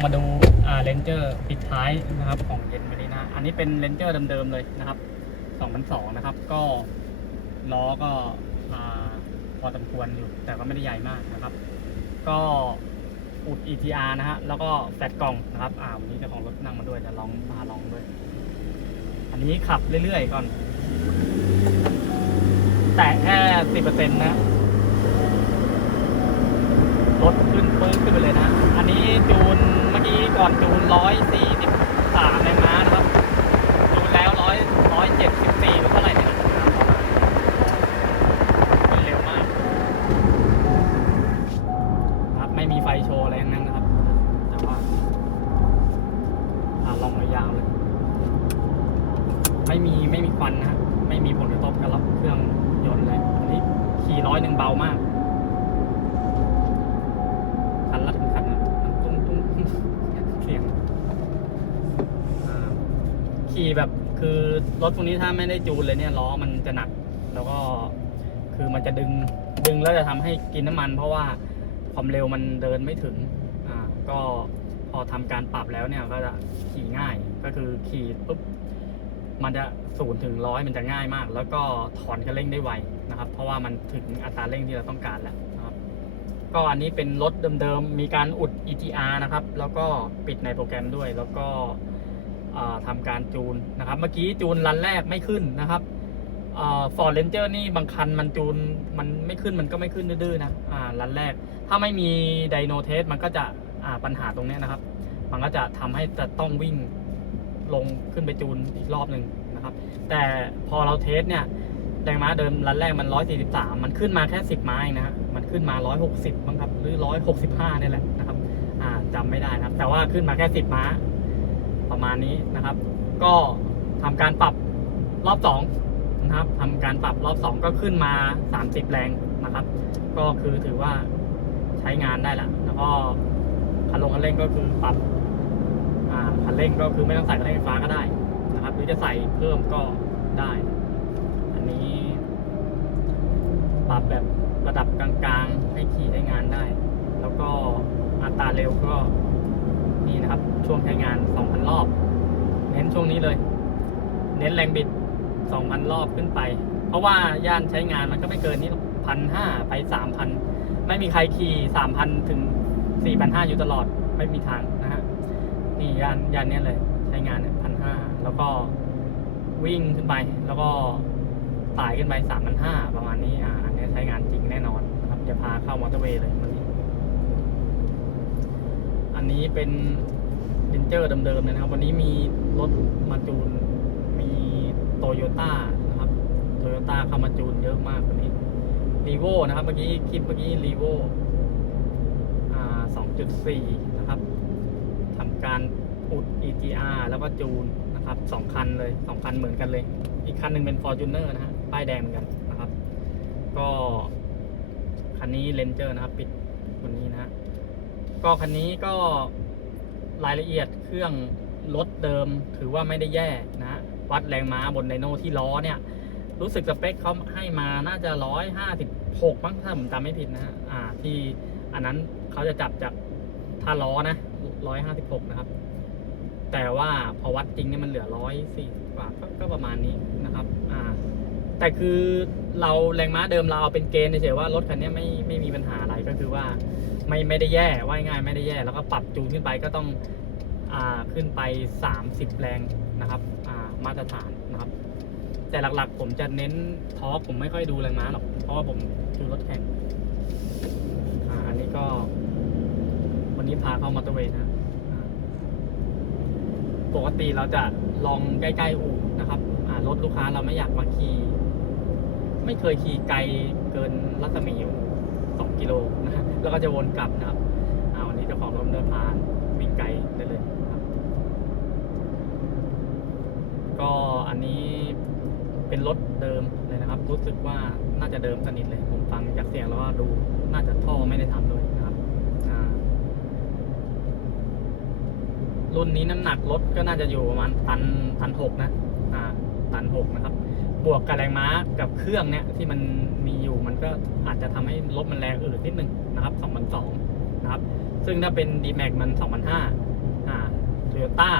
ครับวันนี้เรามาดูอ่าเลนเจอร์ปิดท้ายนะครับของเย็นมารีนาอันนี้เป็นเลนเจอร์เดิมๆเลยนะครับ2002นะครับ ก็ล้อก็อพอสมควรอยู่ แต่ก็ไม่ได้ใหญ่มากนะครับ ก็อุด ETR นะฮะ แล้วก็แฟลตกล่องนะครับ อ่าวันนี้เจ้าของรถนั่งมาด้วยจะลองพาลองด้วย อันนี้ขับเรื่อยๆก่อน แต่แค่สิบเปอร์เซ็นต์นะ รถขึ้นปื้นขึ้นไปเลยนะ อันนี้จูน เมื่อกี้ก่อนจูนร้อยสี่สิบสามแรงม้านะครับ จูนแล้วร้อยร้อยเจ็ดสิบสี่หรือเท่าไหร่เนี่ยนะขึ้นเร็วมากครับไม่มีไฟโชว์อะไรทั้งนั้นนะครับ แต่ว่าอ่าลองยาวๆเลย ไม่มีไม่มีควันนะฮะไม่มีผลกระทบกับรถเครื่องยนต์เลย อันนี้ขี่ร้อยหนึ่งเบามาก คันละถึงคันนะมันตุ้งตุ้งตุ้งเสียงอ่า ขี่แบบคือรถพวกนี้ถ้าไม่ได้จูนเลยเนี่ยล้อมันจะหนัก แล้วก็คือมันจะดึงดึงแล้วจะทำให้กินน้ำมัน เพราะว่าความเร็วมันเดินไม่ถึงอ่าก็พอทำการปรับแล้วเนี่ยก็จะขี่ง่ายก็คือขี่ปุ๊บมันจะศูนย์ถึงร้อยมันจะง่ายมาก แล้วก็ถอนคันเร่งได้ไวนะครับ เพราะว่ามันถึงอัตราเร่งที่เราต้องการแล้วนะครับ ก็อันนี้เป็นรถเดิมๆมีการอุด ETR นะครับ แล้วก็ปิดในโปรแกรมด้วยแล้วก็ อ่าทำการจูนนะครับ เมื่อกี้จูนรันแรกไม่ขึ้นนะครับฟอร์เรนเจอร์นี่บางคันมันจูนมันไม่ขึ้นมันก็ไม่ขึ้นดื้อๆนะอ่ารันแรก ถ้าไม่มีไดโนเทสมันก็จะอ่าปัญหาตรงนี้นะครับ มันก็จะทำให้จะต้องวิ่งลงขึ้นไปจูนอีกรอบหนึ่งนะครับ แต่พอเราเทสเนี่ยแรงม้าเดิมรันแรกมัน 143 มันขึ้นมาแค่ 10ม้าเองนะฮะมันขึ้นมา 160บ้างครับ หรือ 165นี่แหละนะครับ อ่าจำไม่ได้นะครับ แต่ว่าขึ้นมาแค่ 10 ม้า ประมาณนี้นะครับ ก็ทำการปรับรอบ2นะครับทำการปรับรอบ 2 ก็ขึ้นมา 30 แรงนะครับ ก็คือถือว่าใช้งานได้ละแล้วก็คันลงคันเร่งก็คือปรับอ่าคันเร่งก็คือไม่ต้องใส่คันเร่งไฟฟ้าก็ได้นะครับ หรือจะใส่เพิ่มก็ได้ อันนี้ ปรับแบบระดับกลางๆ ให้ขี่ได้งานได้ แล้วก็อัตราเร็วก็ นี่นะครับ ช่วงใช้งาน 2,000 รอบ เน้นช่วงนี้เลย เน้นแรงบิด 2,000 รอบขึ้นไป เพราะว่าย่านใช้งานมันก็ไม่เกินนี้พันห้าไป3,000ไม่มีใครขี่3,000ถึง4,500อยู่ตลอดไม่มีทางนะฮะนี่ย่านย่านเนี้ยเลย ใช้งานเนี่ยพันห้าแล้วก็วิ่งขึ้นไปแล้วก็สายขึ้นไปสามพันห้าประมาณนี้อ่าอันนี้ใช้งานจริงแน่นอนครับจะพาเข้ามอเตอร์เวย์เลย อันนี้เป็นเ a นเจอร์เดิมๆเลยนะครับ วันนี้มีรถมาจูน มีโตโยต้านะครับโตโยต้าเข้ามาจูนเยอะมากวันนี้รีโวนะครับ เมื่อกี้คลิปเมื่อกี้รีโวอ่าสองจุดสี่นะครับทำการอุด EGR แล้วก็จูนนะครับสองคันเลยสองคันเหมือนกันเลย อีกคันหนึ่งเป็น Fortuner นะฮะป้ายแดงเหมือนกันนะครับ ก็คันนี้เลนเจอร์นะครับ ปิดวันนี้นะฮะ ก็คันนี้ก็รายละเอียดเครื่องรถเดิมถือว่าไม่ได้แย่นะวัดแรงม้าบนไดโนที่ล้อเนี่ย รู้สึกสเปคเขาให้มาน่าจะร้อยห้าสิบหกมั้งถ้าผมจำไม่ผิดนะฮะอ่า ที่อันนั้นเขาจะจับจากถ้าล้อนะร้อยห้าสิบหกนะครับ แต่ว่าพอวัดจริงเนี่ยมันเหลือร้อยสี่กว่าก็ก็ประมาณนี้นะครับ อ่า แต่คือเราแรงม้าเดิมเราเอาเป็นเกณฑ์เฉยๆว่ารถคันนี้ไม่ไม่มีปัญหาอะไรก็คือว่า ไม่ไม่ได้แย่ว่ายง่ายไม่ได้แย่ แล้วก็ปรับจูนขึ้นไปก็ต้องอ่าขึ้นไป 30 แรงนะครับอ่ามาตรฐานนะครับ แต่หลักๆ ผมจะเน้นทอร์กผมไม่ค่อยดูแรงม้าหรอกเพราะว่าผมจูรถแข่งอ่าอันนี้ก็ วันนี้พาเข้ามอเตอร์เวย์นะอ่าปกติเราจะลองใกล้ๆอู่นะครับอ่ารถลูกค้าเราไม่อยากมาขี่ไม่เคยขี่ไกลเกินรัศมีอยู่สองกิโลนะฮะ แล้วก็จะวนกลับนะครับอาวันนี้เจ้าของรถเดินพานวิ่งไกลได้เลยครับก็อันนี้เป็นรถเดิมเลยนะครับ รู้สึกว่าน่าจะเดิมสนิทเลย ผมฟังจากเสียงแล้วก็ดูน่าจะท่อไม่ได้ทำเลยนะครับอ่ารุ่นนี้น้ำหนักรถก็น่าจะอยู่ประมาณตันตันหกนะ อ่า ตันหกนะครับ บวกกับแรงม้ากับเครื่องเนี่ยที่มันมีอยู่มันก็อาจจะทำให้รถมันแรงอืดนิดนึงนะครับสองพันะครับ ซึ่งถ้าเป็น d m a x มัน2,500อ่า Toyota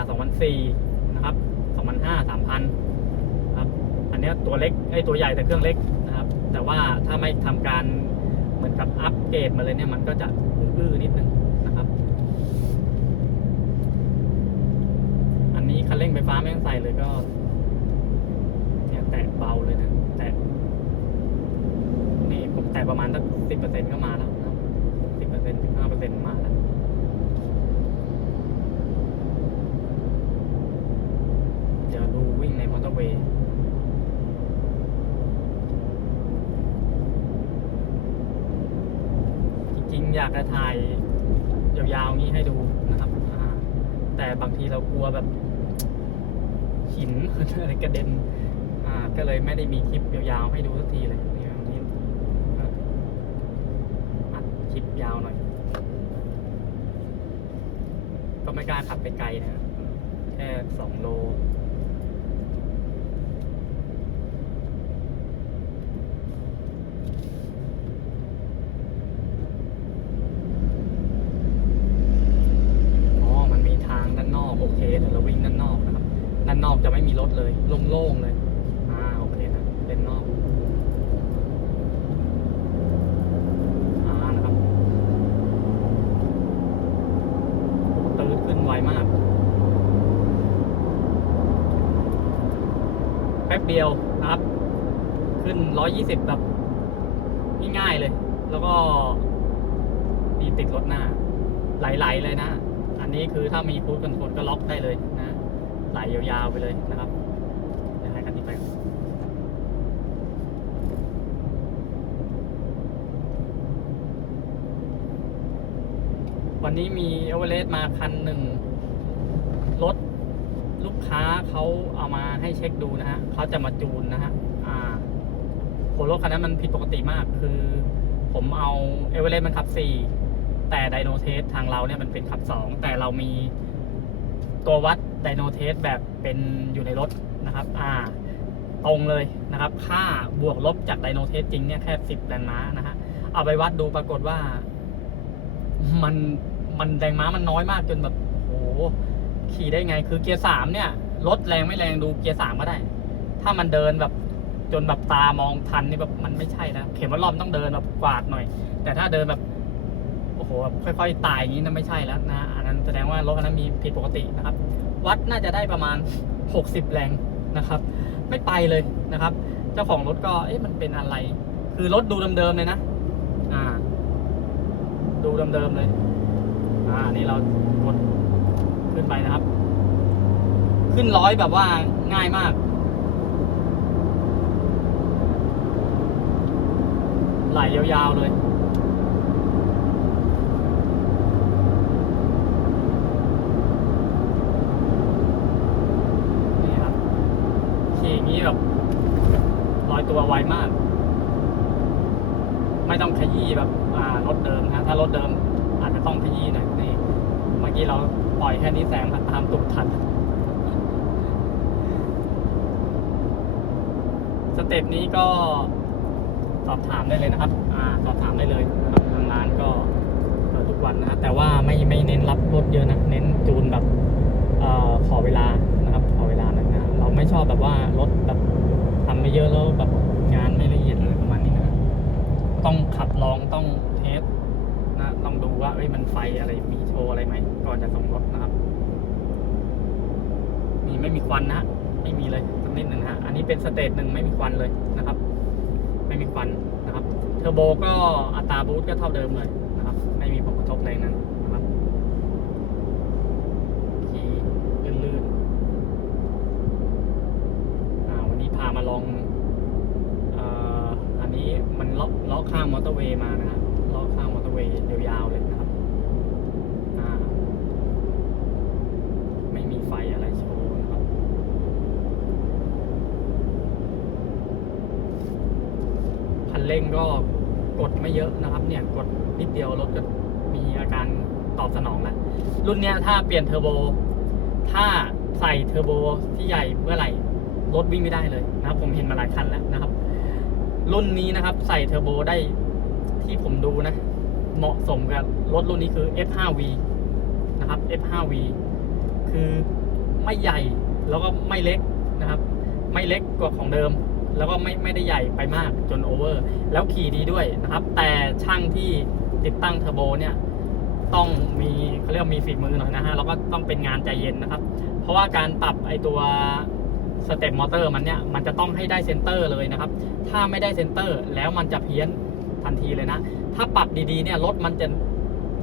2,400นะครับ2,500 3,000ครับ อันนี้ตัวเล็กไอ้ตัวใหญ่แต่เครื่องเล็กนะครับ แต่ว่าถ้าไม่ทำการเหมือนกับอัปเกรดมาเลยเนี่ยมันก็จะอื้อนิดนึงนะครับ อันนี้คันเร่งไฟฟ้าไม่ต้องใส่เลยก็ แตะเบาเลยนะ แตะ นี่ผมแตะประมาณสักสิบเปอร์เซ็นต์ก็มาแล้วนะครับสิบเปอร์เซ็นต์สิบห้าเปอร์เซ็นต์มาแล้วเดี๋ยวดูวิ่งในมอเตอร์เวย์จริงๆ อยากจะถ่ายยาวๆนี้ให้ดูนะครับแต่บางทีเรากลัวแบบหินอะไรกระเด็น ก็เลยไม่ได้มีคลิปยาวๆให้ดูสักทีเลยนี่วันนี้อัดคลิปยาวหน่อย ก็ไม่กล้าขับไปไกลนะ แค่สองโลอ๋อมันมีทางด้านนอกโอเคเดี๋ยวเราวิ่งด้านนอกนะครับ ด้านนอกจะไม่มีรถเลย โล่งๆเลย อ่า โอเคนะเป็นนอก อ่า นะครับโอ้ตื้อขึ้นไวมาก แป๊บ เดียวนะครับ ขึ้น 120 แบบง่ายๆเลย แล้วก็มีติดรถหน้า ไหลๆเลยนะ อันนี้คือถ้ามีฟูดคอนโทรลก็ล็อกได้เลยนะ ไหลยาวๆไปเลยนะครับเดี๋ยวให้กันที่ไปวันนี้มีเอเวอเรสต์มาคันหนึ่ง ค้าเขาเอามาให้เช็คดูนะฮะเขาจะมาจูนนะฮะอ่าโหรถคันนั้นมันผิดปกติมากคือ ผมเอาเอเวอเรสต์มันขับ 4 แต่ไดโนเทสทางเราเนี่ยมันเป็นขับ 2 แต่เรามีตัววัดไดโนเทสแบบเป็นอยู่ในรถนะครับ อ่า ตรงเลยนะครับ ค่าบวกลบจากไดโนเทสจริงเนี่ยแค่ 10แรงม้านะฮะเอาไปวัดดูปรากฏว่า มันมันแรงม้ามันน้อยมากจนแบบโอ้โห ขี่ได้ไง คือเกียร์สามเนี่ยรถแรงไม่แรงดูเกียร์สามก็ได้ ถ้ามันเดินแบบจนแบบตามองทันนี่แบบมันไม่ใช่นะเข็มว่ารอบต้องเดินแบบกวาดหน่อย แต่ถ้าเดินแบบโอ้โหแบบค่อยๆตายอย่างนี้นะไม่ใช่แล้วนะอันนั้นแสดงว่ารถคันนั้นมีผิดปกตินะครับ วัดน่าจะได้ประมาณ 60 แรงนะครับ ไม่ไปเลยนะครับ เจ้าของรถก็เอ๊ะมันเป็นอะไร คือรถดูเดิมๆเลยนะ อ่า ดูเดิมๆเลย อ่านี่เรากด ขึ้นไปนะครับ ขึ้นร้อยแบบว่าง่ายมากไหลยาวๆเลย นี่ครับ ขี่อย่างนี้แบบลอยตัวไวมาก ไม่ต้องขยี้แบบ อ่ารถเดิมนะ ถ้ารถเดิม อาจจะต้องขยี้หน่อยนี่ เมื่อกี้เรา ปล่อยแค่นี้แสงมันตามตุกทันสเต็ปนี้ก็สอบถามได้เลยนะครับอ่าสอบถามได้เลยครับทางร้านก็เปิดทุกวันนะแต่ว่าไม่ไม่เน้นรับรถเยอะนะเน้นจูนแบบเอ่อขอเวลานะครับ ขอเวลาหน่อยนะเราไม่ชอบแบบว่ารถแบบทำไม่เยอะแล้วแบบงานไม่ละเอียดอะไรประมาณนี้นะต้องขับลองต้องเทสนะต้องดูว่าเอ้ยมันไฟอะไรมีโชว์อะไรไหม ก่อนจะส่งรถนะครับมีไม่มีควันนะฮะไม่มีเลยสักนิดหนึ่งฮะอันนี้เป็นสเตจหนึ่งไม่มีควันเลยนะครับ ไม่มีควันนะครับ เทอร์โบก็อัตราบูทก็เท่าเดิมเลยนะครับ ไม่มีผลกระทบแรนั้นนะครับขี่ลื่นๆอ่าวันนี้พามาลองอ่ออันนี้มันลาะเลาะข้างมอเตอร์เวย์มานะฮะเลาะข้างมอเตอร์เวย์ยาวๆเลยนะครับ อ่า ไม่มีไฟอะไรโชว์นะครับ คันเร่ง ก็กดไม่เยอะนะครับ เนี่ยกดนิดเดียวรถก็มีอาการตอบสนองแล้วรุ่นเนี้ยถ้าเปลี่ยนเทอร์โบถ้าใส่เทอร์โบที่ใหญ่เมื่อไหร่รถวิ่งไม่ได้เลยนะครับ ผมเห็นมาหลายคันแล้วนะครับ รุ่นนี้นะครับ ใส่เทอร์โบได้ที่ผมดูนะ เหมาะสมกับรถรุ่นนี้คือ F5V นะครับ F5V คือไม่ใหญ่แล้วก็ไม่เล็กนะครับ ไม่เล็กกว่าของเดิม แล้วก็ไม่ไม่ได้ใหญ่ไปมากจนโอเวอร์ แล้วขี่ดีด้วยนะครับ แต่ช่างที่ติดตั้งเทอร์โบเนี่ยต้องมีเขาเรียกว่ามีฝีมือหน่อยนะฮะแล้วก็ต้องเป็นงานใจเย็นนะครับ เพราะว่าการปรับไอตัวสเต็ปมอเตอร์มันเนี่ยมันจะต้องให้ได้เซนเตอร์เลยนะครับ ถ้าไม่ได้เซนเตอร์แล้วมันจะเพี้ยนทันทีเลยนะ ถ้าปรับดีๆเนี่ยรถมันจะ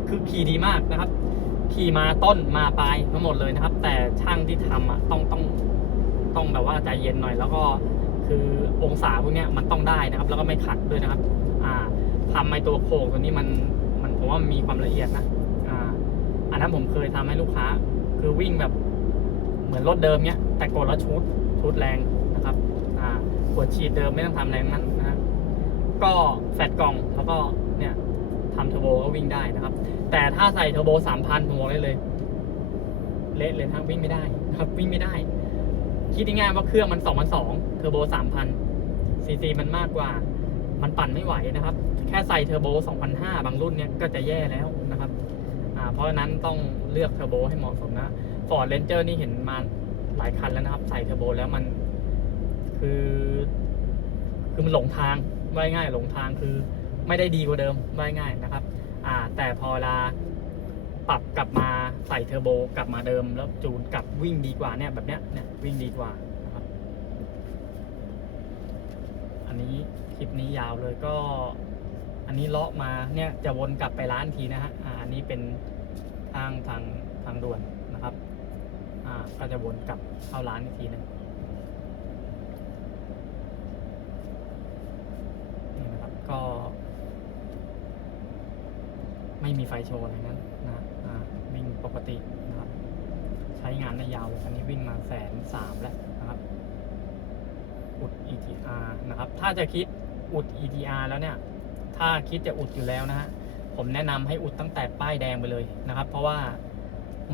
คือขี่ดีมากนะครับ ขี่มาต้นมาปลายทั้งหมดเลยนะครับ แต่ช่างที่ทำอะต้องต้องต้องแบบว่าใจเย็นหน่อยแล้วก็ คือองศาพวกนี้มันต้องได้นะครับ แล้วก็ไม่ขัดด้วยนะครับ อ่าทำไอตัวโค้งตัวนี้มันมันผมว่ามีความละเอียดนะอ่าอันนั้นผมเคยทำให้ลูกค้า คือวิ่งแบบเหมือนรถเดิมเนี้ย แต่กดแล้วชุดชุดแรงนะครับ อ่ากดฉีดเดิมไม่ต้องทำแรงนั้นนะก็แฟดกล่องแล้วก็เนี่ยทำเทอร์โบก็วิ่งได้นะครับ แต่ถ้าใส่เทอร์โบสามพันผมบอกได้เลยเละเลยทั้งวิ่งไม่ได้นะครับ วิ่งไม่ได้ คิดง่ายๆว่าเครื่องมันสองพันสอง เทอร์โบสามพันซีซีมันมากกว่า มันปั่นไม่ไหวนะครับ แค่ใส่เทอร์โบ2,500 บางรุ่นเนี่ยก็จะแย่แล้วนะครับเพราะนั้นต้องเลือกเทอร์โบให้เหมาะสมนะ Ford Ranger นี่เห็นมาหลายคันแล้วนะครับ ใส่เทอร์โบแล้วมันคือ คือมันหลงทางว่ายง่ายหลงทางคือไม่ได้ดีกว่าเดิมว่ายง่ายนะครับ อ่า แต่พอเวลาปรับกลับมาใส่เทอร์โบกลับมาเดิม แล้วจูนกลับวิ่งดีกว่าเนี่ยแบบเนี้ยเนี่ยวิ่งดีกว่า นี้คลิปนี้ยาวเลยก็ อันนี้เลาะมาเนี่ยจะวนกลับไปร้านทีนะฮะอันนี้เป็นทางทางทางด่วนนะครับอ่าก็จะวนกลับเข้าร้านอีกทีนึงนี่นะครับก็ ไม่มีไฟโชว์อะไรนั้นนะอ่าวิ่งปกตินะครับ ใช้งานได้ยาวเลยอันนี้วิ่งมาแสนสามแล้ว อุด ETR นะครับถ้าจะคิดอุด ETR แล้วเนี่ยถ้าคิดจะอุดอยู่แล้วนะฮะผมแนะนำให้อุดตั้งแต่ป้ายแดงไปเลยนะครับ เพราะว่า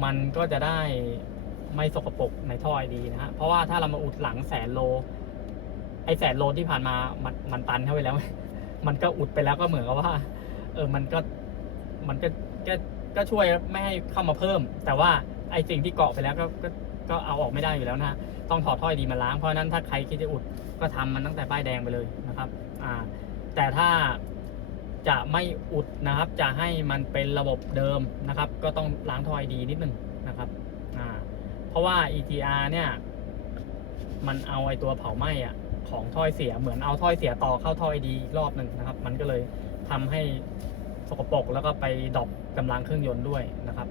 มันก็จะได้ไม่สกปรกในท่อไอดีนะฮะเพราะว่าถ้าเรามาอุดหลังแสนโล ไอแสนโลที่ผ่านมามันมันตันเข้าไปแล้ว มันก็อุดไปแล้วก็เหมือนกับว่า เออมันก็มันก็ก็ก็ช่วยไม่ให้เข้ามาเพิ่ม แต่ว่าไอสิ่งที่เกาะไปแล้วก็ก็ก็เอาออกไม่ได้อยู่แล้วนะฮะ ต้องถอดท่อไอดีมาล้าง เพราะนั้นถ้าใครคิดจะอุดก็ทำมันตั้งแต่ป้ายแดงไปเลยนะครับอ่าแต่ถ้าจะไม่อุดนะครับ จะให้มันเป็นระบบเดิมนะครับ ก็ต้องล้างท่อไอดีนิดนึงนะครับอ่าเพราะว่า ETR เนี่ยมันเอาไอตัวเผาไหม้อะของท่อไอเสียเหมือนเอาท่อไอเสียต่อเข้าท่อไอดีอีกรอบหนึ่งนะครับ มันก็เลยทำให้สกปรกแล้วก็ไปดรอปกำลังเครื่องยนต์ด้วยนะครับ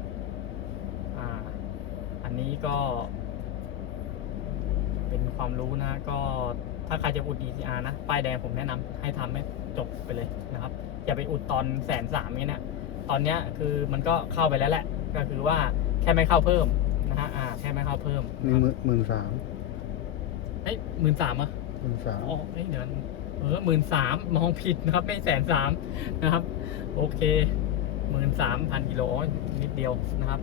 อ่า อันนี้ก็ เป็นความรู้นะ ก็ถ้าใครจะอุด ETR นะ ป้ายแดงผมแนะนำให้ทำให้จบไปเลยนะครับ อย่าไปอุดตอนแสนสามนี่นะตอนเนี้ยคือมันก็เข้าไปแล้วแหละ ก็คือว่าแค่ไม่เข้าเพิ่มนะฮะอ่าแค่ไม่เข้าเพิ่มนี่หมื่นหมื่นสามเอ้ยหมื่นสามอะหมื่นสามอ๋อเอ้ยเดี๋ยวเออหมื่นสามมองผิดนะครับ ไม่แสนสามนะครับ โอเคหมื่นสามพันกิโลอ๋อนิดเดียวนะครับ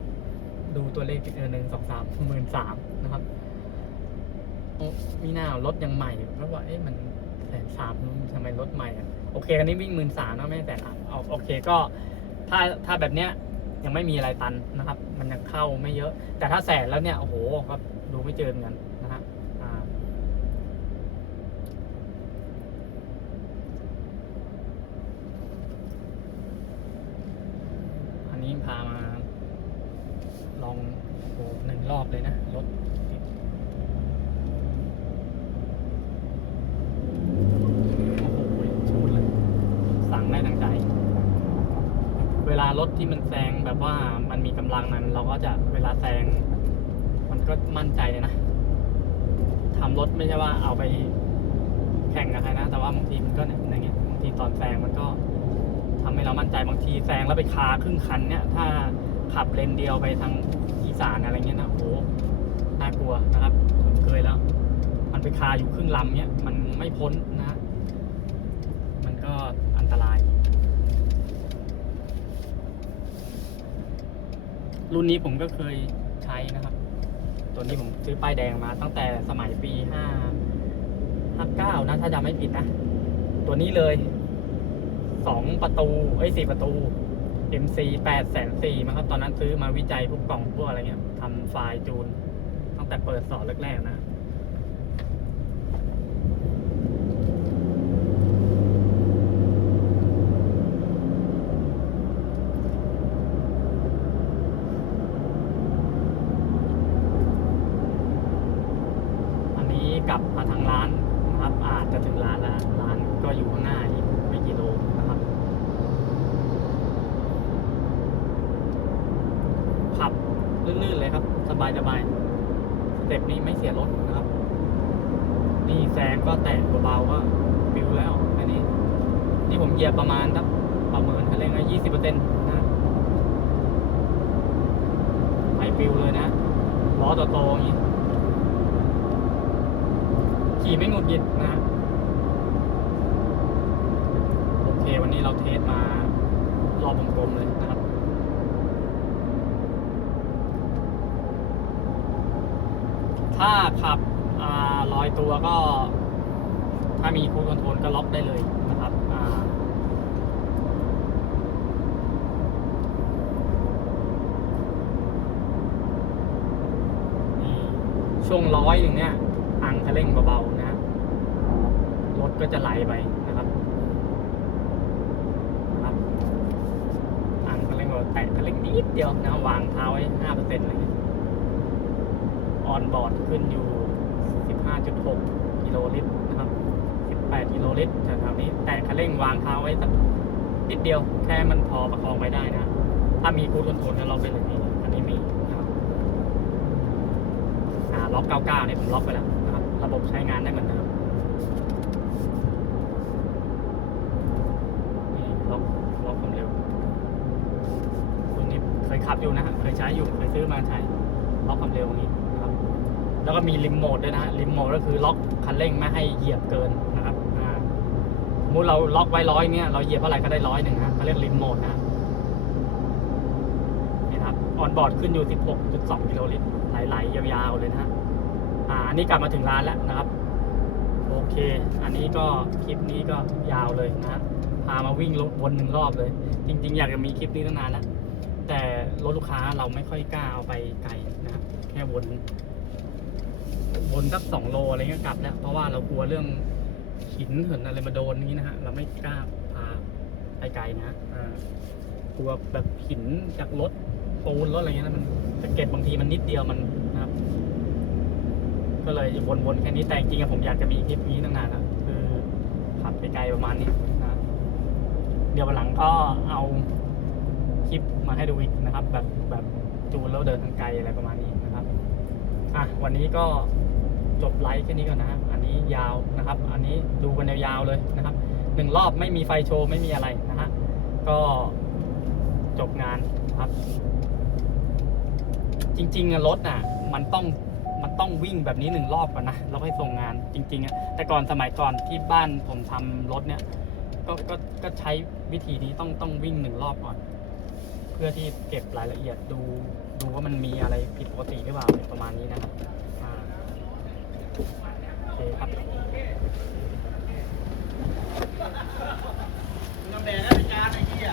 ดูตัวเลขผิดเออหนึ่งสองสามหมื่นสามนะครับโอ้ มีหน้ารถยังใหม่เพราะว่าเอ๊ะมันแสนสามทำไมรถใหม่อะโอเคคันนี้วิ่งหมื่นสามนะไม่แสนสามเอาโอเคก็ถ้าถ้าแบบเนี้ยยังไม่มีอะไรตันนะครับ มันยังเข้าไม่เยอะ แต่ถ้าแสนแล้วเนี่ยโอ้โหก็ดูไม่เจอเหมือนกันนะฮะอ่า อันนี้พามา ลองโอ้โหหนึ่งรอบเลยนะ รถติดโอ้โหชูดเลย สั่งได้ดังใจ เวลารถที่มันแซงแบบว่ามันมีกำลังนั้น เราก็จะเวลาแซง มันก็มั่นใจเลยนะทำรถไม่ใช่ว่าเอาไปแข่งกับใครนะ แต่ว่าบางทีมันก็เนี่ยอย่างเงี้ยบางทีตอนแซงมันก็ทำให้เรามั่นใจบางทีแซงแล้วไปคาครึ่งคันเนี่ย ถ้าขับเลนเดียวไปทางอีสานอะไรเงี้ยนะโอ้โหน่ากลัวนะครับผมเคยแล้ว มันไปคาอยู่ครึ่งลำเนี่ยมันไม่พ้นก็อันตราย รุ่นนี้ผมก็เคยใช้นะครับ ตัวนี้ผมซื้อป้ายแดงมาตั้งแต่สมัยปีห้าห้าเก้านะ ถ้าจำไม่ผิดนะ ตัวนี้เลยสองประตูไอ้สี่ประตู MC แปดแสนสี่มาครับ ตอนนั้นซื้อมาวิจัยพวกกล่องพวกอะไรเงี้ยทำไฟล์จูน ตั้งแต่เปิดสอนแรกๆนะ อันนี้ กลับมาทางร้านนะครับ อาจจะถึงร้านแล้วร้านก็อยู่ข้างหน้าอีกไม่กี่โลนะครับ ขับลื่นๆเลยครับ สบายสบายๆสเต็ปนี้ไม่เสียรถนะครับ นี่แซงก็แตะเบาๆก็ปิวแล้วอันนี้ นี่ผมเหยียบประมาณสักประเมินคันเร่งไว้ยี่สิบเปอร์เซ็นต์นะไปปิวเลยนะล้อโตๆอย่างนี้ ขี่ไม่หงุดหงิดนะฮะโอเค วันนี้เราเทสมารอบวงกลมเลยนะครับถ้าขับลอยตัวก็ ถ้ามีคูลคอนโทรลก็ล็อกได้เลยนะครับช่วงร้อยหนึ่งเนี่ย อังคันเร่งเบาๆนะรถก็จะไหลไปนะครับนะครับอังคันเร่งเราแตะคันเร่งนิดเดียวนะวางเท้าไว้ห้าเปอร์เซ็นต์เงี้ยออนบอร์ดขึ้นอยู่15.6กิโลลิตรนะครับ18กิโลลิตรแถวๆนี้ แต่คันเร่งวางเท้าไว้สักนิดเดียว แค่มันพอประคองไปได้นะ ถ้ามีคูดคอนโทรลก็ล็อกไปเลยนี่อันนี้มีนะครับอ่าล็อก99เนี่ยผมล็อกไปแล้ว รับระบบใช้งานได้เหมือนเดิมนี่ล็อกล็อกความเร็วตัวนี้เคยขับอยู่นะเคยใช้อยู่เคยซื้อมาใช้ล็อกความเร็วอย่างนี้นะครับ แล้วก็มีริมโหมดด้วยนะริมโหมดก็คือล็อกคันเร่งไม่ให้เหยียบเกินนะครับอ่าสมมติเราล็อกไว้ร้อยเนี่ยเราเหยียบเท่าไหร่ก็ได้ร้อยหนึ่งนะเขาเรียกริมโหมดนะนี่นะครับออนบอร์ดขึ้นอยู่ 16.2 กิโลลิตรไหลๆยาวๆ เลยนะฮะ อ่าอันนี้กลับมาถึงร้านแล้วนะครับ โอเค อันนี้ก็คลิปนี้ก็ยาวเลยนะพามาวิ่งวนหนึ่งรอบเลย จริง ๆ อยากจะมีคลิปนี้ตั้งนานแล้ว แต่รถลูกค้าเราไม่ค่อยกล้าเอาไปไกลนะแค่วนวนสักสองโลอะไรเงี้ยกลับแล้ว เพราะว่าเรากลัวเรื่องหินเหินอะไรมาโดนนี้นะฮะเราไม่กล้าพาไปไกลนะอ่ากลัวแบบหินจากรถปูนรถอะไรเงี้ยนะมันจะเก็บบางทีมันนิดเดียวมันนะครับ ก็เลยวนๆแค่นี้แต่จริงๆผมอยากจะมีคลิปนี้ตั้งนานแล้วคือขับไปไกลประมาณนี้นะเดี๋ยววันหลังก็เอาคลิปมาให้ดูอีกนะครับ แบบแบบจูนแล้วเดินทางไกลอะไรประมาณนี้นะครับอะวันนี้ก็จบไลฟ์แค่นี้ก่อนนะฮะอันนี้ยาวนะครับ อันนี้ดูกันยาวๆเลยนะครับหนึ่งรอบไม่มีไฟโชว์ไม่มีอะไรนะฮะก็จบงานครับ จริงๆรถน่ะ มันต้อง ต้องวิ่งแบบนี้หนึ่งรอบก่อนนะแล้วค่อยส่งงานจริงๆอะแต่ก่อนสมัยก่อนที่บ้านผมทำรถเนี่ยก็ก็ก็ใช้วิธีนี้ต้องต้องวิ่งหนึ่งรอบก่อน เพื่อที่เก็บรายละเอียดดูดูว่ามันมีอะไรผิดปกติหรือเปล่าประมาณนี้นะครับโอเคครับน้ำแดงแล้วเป็นจานไอ้เหี้ย